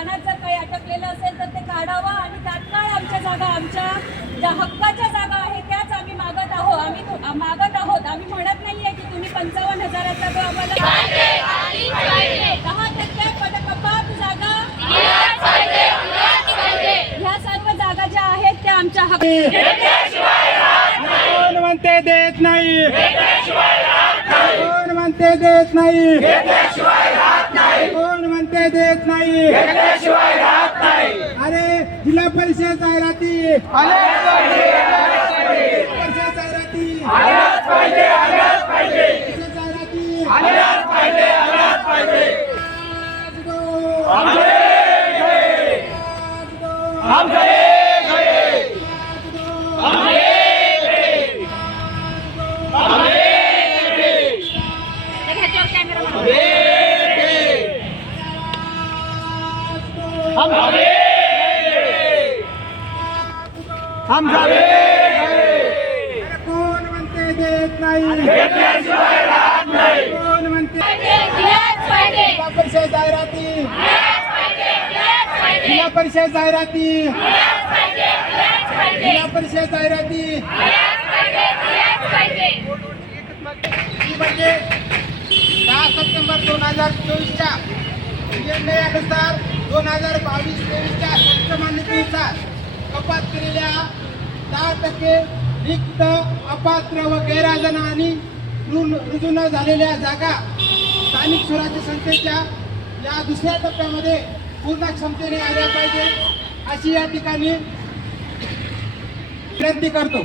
पानात जर काही अटकलेलं असेल तर ते काढावं आणि तात्काळ आमच्या जागा आमच्या ज्या हक्काच्या जागा आहेत त्याच आम्ही मागत आहोत. आम्ही मागत आहोत. आम्ही म्हणत नाही आहे की तुम्ही पंचावन्न हजाराचा जो आम्हाला दहा टक्के पदकपात जागा ह्या सर्व जागा ज्या आहेत त्या आमच्या हक्क देत नाही? म्हणते देत नाही? देत नाही. अरे जिल्हा परिषद जाहिराती. परिषद कोण म्हणते देत नाही? कोण म्हणते जिल्हा परिषद जाहिराती. जिल्हा परिषद जाहिराती. जिल्हा परिषद जाहिराती. ही म्हणजे दहा सप्टेंबर दोन हजार चोवीसच्या निर्णयानुसार दोन हजार कपात केलेल्या दहा टक्के रिक्त अपात्र व गैरहजन आणि रुजू न झालेल्या जागा स्थानिक स्वराज्य संस्थेच्या या दुसऱ्या टप्प्यामध्ये पूर्ण क्षमतेने आल्या पाहिजे अशी या ठिकाणी विनंती करतो.